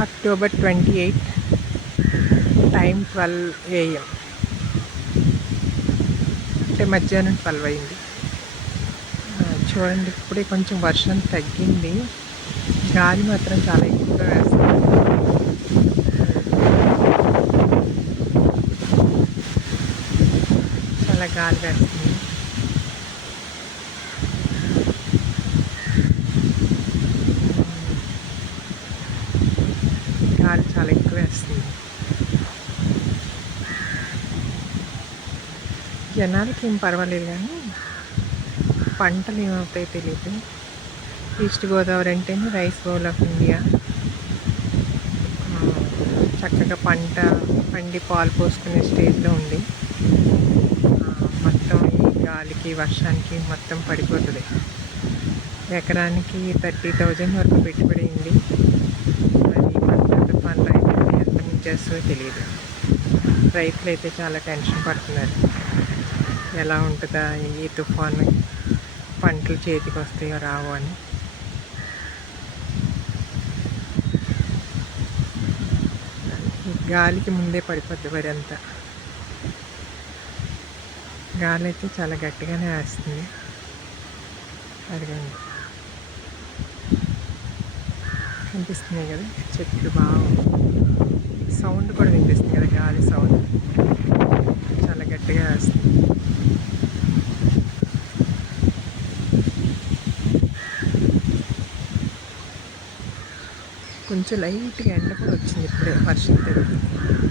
October twenty eight time twelve AM అంటే మధ్యాహ్నం twelve అయింది. చూడండి ఇప్పుడే కొంచెం వర్షం తగ్గింది. గాలి మాత్రం చాలా ఎక్కువగా వేస్తుంది. చాలా గాలి వేస్తుంది. గాలి చాలా ఎక్కువ వేస్తుంది జనాలకి ఏం పర్వాలేదు కానీ పంటలు ఏమవుతాయో తెలియదు ఈస్ట్ గోదావరి అంటేనే రైస్ బౌల్ ఆఫ్ ఇండియా. చక్కగా పంట పండి పాలు పోసుకునే స్టేజ్లో ఉంది. మొత్తం ఈ గాలికి వర్షానికి మొత్తం పడిపోతుంది. ఎకరానికి థర్టీ థౌజండ్ వరకు పెట్టుబడి అయింది మరి పంట తుఫాన్లో అయితే ఎంత తెలియదు రైతులు అయితే చాలా టెన్షన్ పడుతున్నారు. ఎలా ఉంటుందా? ఈ తుఫాను పంటలు చేతికి వస్తాయో రావు అని. గాలికి ముందే పడిపోద్ది వరి అంతా గాలి అయితే చాలా గట్టిగానే వేస్తుంది. అదిగండి. కనిపిస్తున్నాయి కదా? చెట్లు బాగుంది సౌండ్ కూడా వినిపిస్తుంది కదా గాలి సౌండ్. చాలా గట్టిగా వేస్తుంది. కొంచెం లైట్గా ఎండ కూడా వచ్చింది ఇప్పుడే వర్షం తగ్గి